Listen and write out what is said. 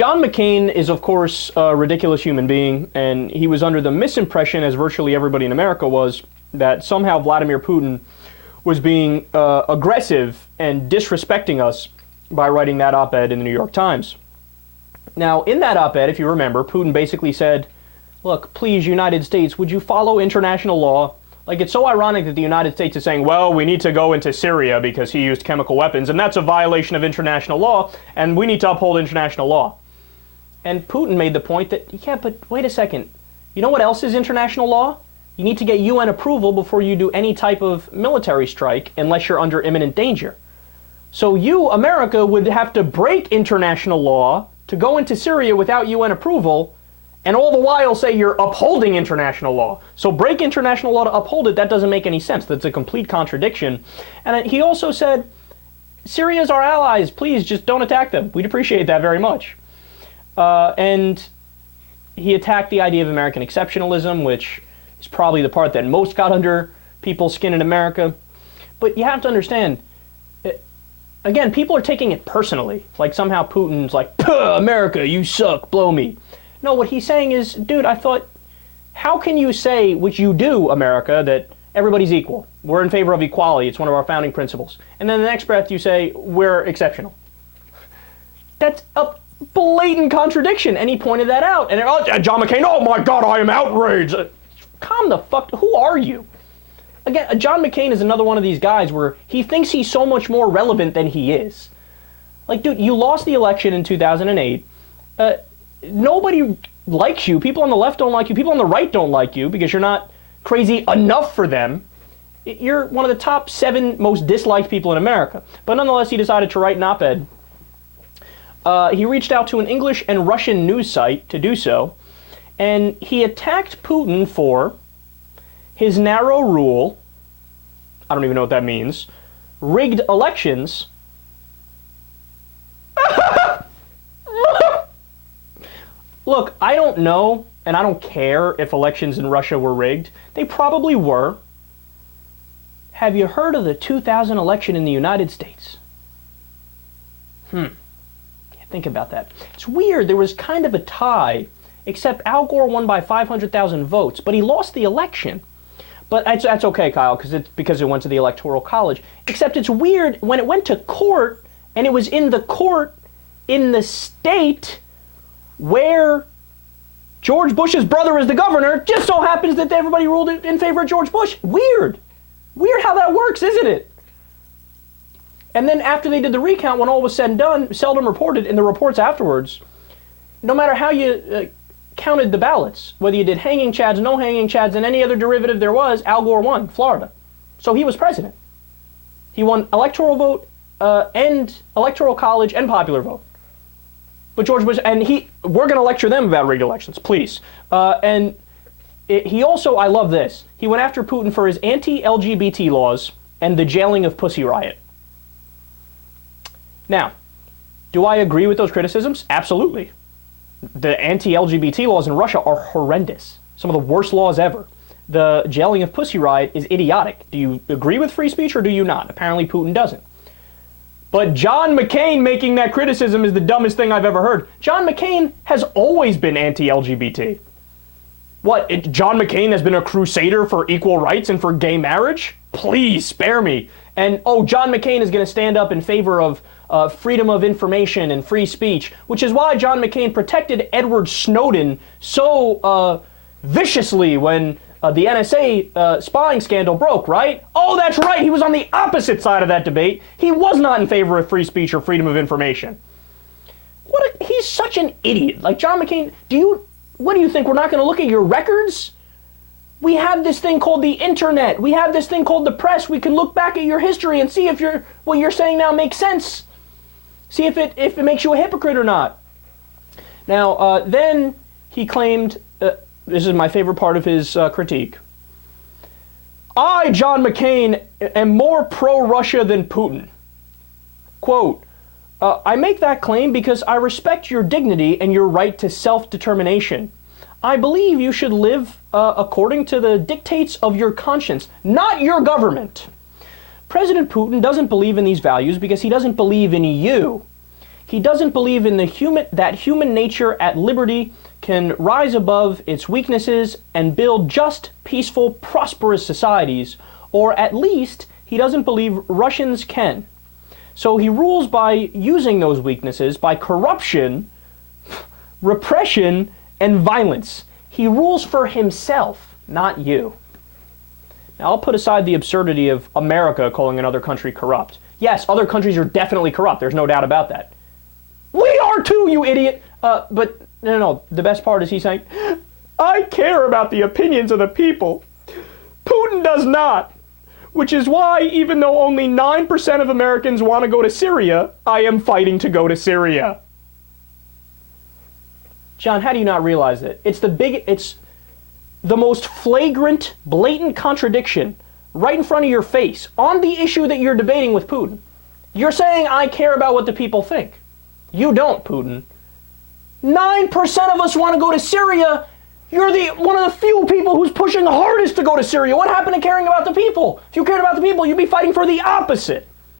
John McCain is, of course, a ridiculous human being, and he was under the misimpression, as virtually everybody in America was, that somehow Vladimir Putin was being aggressive and disrespecting us by writing that op-ed in the New York Times. Now, in that op-ed, if you remember, Putin basically said, look, please, United States, would you follow international law? Like, it's so ironic that the United States is saying, well, we need to go into Syria because he used chemical weapons, and that's a violation of international law, and we need to uphold international law. And Putin made the point that, yeah, but wait a second. You know what else is international law? You need to get UN approval before you do any type of military strike unless you're under imminent danger. So you, America, would have to break international law to go into Syria without UN approval, and all the while say you're upholding international law. So break international law to uphold it, that doesn't make any sense. That's a complete contradiction. And he also said, Syria's our allies, please just don't attack them. We'd appreciate that very much. And he attacked the idea of American exceptionalism, which is probably the part that most got under people's skin in America. But you have to understand, again, people are taking it personally. Like somehow Putin's like, America, you suck, blow me. No, what he's saying is, dude, I thought, how can you say, which you do, America, that everybody's equal? We're in favor of equality. It's one of our founding principles. And then the next breath you say, we're exceptional. That's a blatant contradiction. And he pointed that out. And John McCain, oh my God, I am outraged. Calm the fuck, who are you? Again, John McCain is another one of these guys where he thinks he's so much more relevant than he is. Like, dude, you lost the election in 2008. Nobody likes you. People on the left don't like you. People on the right don't like you because you're not crazy enough for them. You're one of the top 7 most disliked people in America. But nonetheless, he decided to write an op-ed. He reached out to an English and Russian news site to do so, and he attacked Putin for his narrow rule, I don't even know what that means, rigged elections, Look, I don't know, and I don't care if elections in Russia were rigged. They probably were. Have you heard of the 2000 election in the United States? Think about that. It's weird. There was kind of a tie, except Al Gore won by 500,000 votes, but he lost the election. But that's okay, Kyle, because it went to the Electoral College. Except it's weird, when it went to court, and it was in the court in the state where George Bush's brother is the governor, just so happens that everybody ruled in favor of George Bush. Weird. Weird how that works, isn't it? And then after they did the recount, when all was said and done, seldom reported in the reports afterwards, no matter how you counted the ballots, whether you did hanging chads, no hanging chads, and any other derivative there was, Al Gore won Florida. So he was president. He won electoral vote and electoral college and popular vote. But George Bush, and we're going to lecture them about rigged elections, please. He also, I love this, he went after Putin for his anti-LGBT laws and the jailing of Pussy Riot. Now, do I agree with those criticisms? Absolutely. The anti-LGBT laws in Russia are horrendous. Some of the worst laws ever. The jailing of Pussy Riot is idiotic. Do you agree with free speech or do you not? Apparently Putin doesn't. But John McCain making that criticism is the dumbest thing I've ever heard. John McCain has always been anti-LGBT. What, John McCain has been a crusader for equal rights and for gay marriage? Please spare me. And, John McCain is going to stand up in favor of freedom of information and free speech, which is why John McCain protected Edward Snowden so viciously when the NSA spying scandal broke, right? Oh, that's right, he was on the opposite side of that debate. He was not in favor of free speech or freedom of information. He's such an idiot. Like, John McCain, what do you think, we're not going to look at your records? We have this thing called the internet. We have this thing called the press. We can look back at your history and see if what you're saying now makes sense. See if it makes you a hypocrite or not. Now, then he claimed, this is my favorite part of his critique. I, John McCain, am more pro-Russia than Putin. Quote, I make that claim because I respect your dignity and your right to self-determination. I believe you should live according to the dictates of your conscience, not your government. President Putin doesn't believe in these values because he doesn't believe in you. He doesn't believe in that human nature at liberty can rise above its weaknesses and build just, peaceful, prosperous societies, or at least he doesn't believe Russians can. So he rules by using those weaknesses, by corruption, repression, and violence. He rules for himself, not you. Now, I'll put aside the absurdity of America calling another country corrupt. Yes, other countries are definitely corrupt. There's no doubt about that. We are too, you idiot! But no. The best part is he's saying, I care about the opinions of the people. Putin does not. Which is why, even though only 9% of Americans want to go to Syria, I am fighting to go to Syria. John, how do you not realize that? It's the most flagrant, blatant contradiction right in front of your face on the issue that you're debating with Putin. You're saying, I care about what the people think. You don't, Putin. 9% of us want to go to Syria. You're one of the few people who's pushing hardest to go to Syria. What happened to caring about the people? If you cared about the people, you'd be fighting for the opposite.